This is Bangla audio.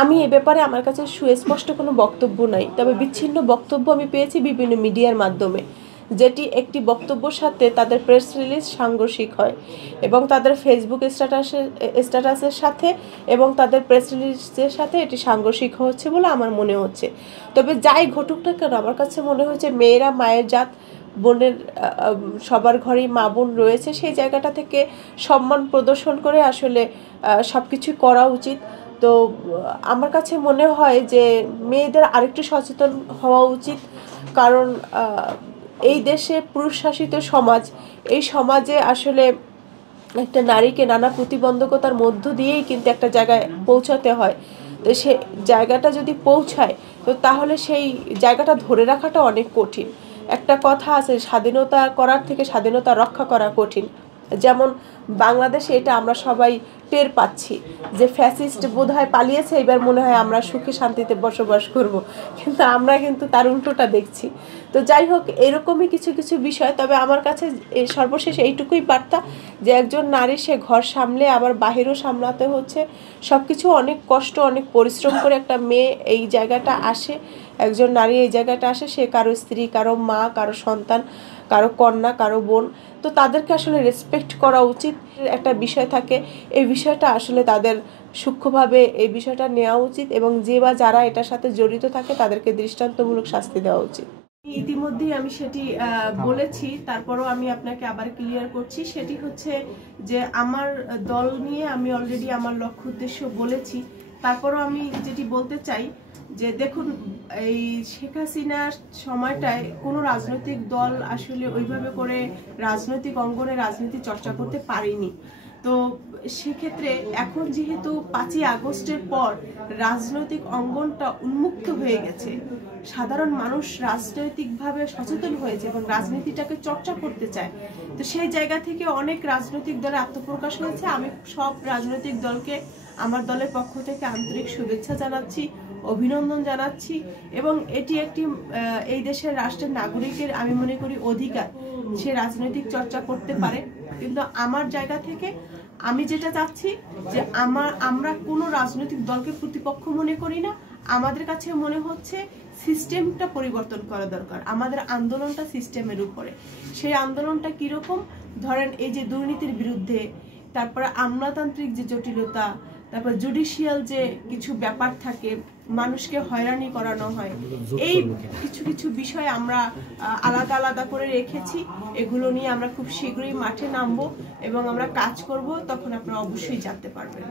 আমি এ ব্যাপারে আমার কাছে সুস্পষ্ট কোনো বক্তব্য নাই, তবে বিচ্ছিন্ন বক্তব্য আমি পেয়েছি বিভিন্ন মিডিয়ার মাধ্যমে, যেটি একটি বক্তব্যের সাথে তাদের প্রেস রিলিজ সাংঘর্ষিক হয় এবং তাদের ফেসবুক স্ট্যাটাসের সাথে এবং তাদের প্রেস রিলিজের সাথে এটি সাংঘর্ষিক হচ্ছে বলে আমার মনে হচ্ছে। তবে যাই ঘটুক না কেন, আমার কাছে মনে হচ্ছে মেয়েরা মায়ের জাত, বোনের সবার ঘরেই মা বোন রয়েছে, সেই জায়গাটা থেকে সম্মান প্রদর্শন করে আসলে সব কিছুই করা উচিত। তো আমার কাছে মনে হয় যে মেয়েদের আরেকটু সচেতন হওয়া উচিত, কারণ এই দেশে পুরুষ শাসিত সমাজ, এই সমাজে আসলে একটা নারীকে নানা প্রতিবন্ধকতার মধ্য দিয়েই কিন্তু একটা জায়গায় পৌঁছাতে হয়। তো সে জায়গাটা যদি পৌঁছায়, তো তাহলে সেই জায়গাটা ধরে রাখাটা অনেক কঠিন। একটা কথা আছে, স্বাধীনতা করার থেকে স্বাধীনতা রক্ষা করা কঠিন। যেমন বাংলাদেশে এটা আমরা সবাই টের পাচ্ছি যে ফ্যাসিস্ট বোধহয় পালিয়েছে, এবার মনে হয় আমরা সুখে শান্তিতে বসবাস করব, কিন্তু আমরা কিন্তু তার উল্টোটা দেখছি। তো যাই হোক, এরকমই কিছু কিছু বিষয়। তবে আমার কাছে সর্বশেষ এইটুকুই বার্তা যে একজন নারী, সে ঘর সামলে আবার বাহিরও সামলাতে হচ্ছে, সব কিছু অনেক কষ্ট, অনেক পরিশ্রম করে একটা মেয়ে এই জায়গাটা আসে, একজন নারী এই জায়গাটা আসে, সে কারো স্ত্রী, কারো মা, কারো সন্তান, কারো কন্যা, কারো বোন। তো তাদেরকে আসলে রেসপেক্ট করা উচিত। একটা বিষয় থাকে, এই বিষয়টা আসলে তাদের সূক্ষ্মভাবে এই বিষয়টা নেওয়া উচিত এবং যে বা যারা এটার সাথে জড়িত থাকে তাদেরকে দৃষ্টান্তমূলক শাস্তি দেওয়া উচিত। ইতিমধ্যেই আমি সেটি বলেছি, তারপরও আমি আপনাকে আবার ক্লিয়ার করছি। সেটি হচ্ছে যে আমার দল নিয়ে আমি অলরেডি আমার লক্ষ্য উদ্দেশ্য বলেছি। তারপরও আমি যেটি বলতে চাই যে দেখুন, এই শেখ হাসিনার সময়টায় কোনো রাজনৈতিক দল আসলে ওইভাবে করে রাজনৈতিক অঙ্গনে রাজনীতি চর্চা করতে পারেনি। তো সেক্ষেত্রে এখন যেহেতু 5ই আগস্টের পর রাজনৈতিক অঙ্গনটা উন্মুক্ত হয়ে গেছে, সাধারণ মানুষ রাজনৈতিকভাবে সচেতন হয়েছে এবং রাজনীতিটাকে চর্চা করতে চায়, তো সেই জায়গা থেকে অনেক রাজনৈতিক দলে আত্মপ্রকাশ হয়েছে। আমি সব রাজনৈতিক দলকে আমার দলের পক্ষ থেকে আন্তরিক শুভেচ্ছা জানাচ্ছি, অভিনন্দন জানাচ্ছি এবং এটি একটি এই দেশের রাষ্ট্রের নাগরিকের আমি মনে করি অধিকার, সে রাজনৈতিক চর্চা করতে পারে। কিন্তু আমার জায়গা থেকে আমি যেটা চাচ্ছি যে আমরা কোনো রাজনৈতিক দলকে প্রতিপক্ষ মনে করি না। আমাদের কাছে মনে হচ্ছে সিস্টেমটা পরিবর্তন করা দরকার। আমাদের আন্দোলনটা সিস্টেমের উপরে। সেই আন্দোলনটা কিরকম, ধরেন এই যে দুর্নীতির বিরুদ্ধে, তারপরে আমলাতান্ত্রিক যে জটিলতা, তারপর জুডিশিয়াল যে কিছু ব্যাপার থাকে, মানুষকে হয়রানি করানো হয়, এই কিছু কিছু বিষয় আমরা আলাদা আলাদা করে রেখেছি। এগুলো নিয়ে আমরা খুব শীঘ্রই মাঠে নামবো এবং আমরা কাজ করব, তখন আপনারা অবশ্যই জানতে পারবেন।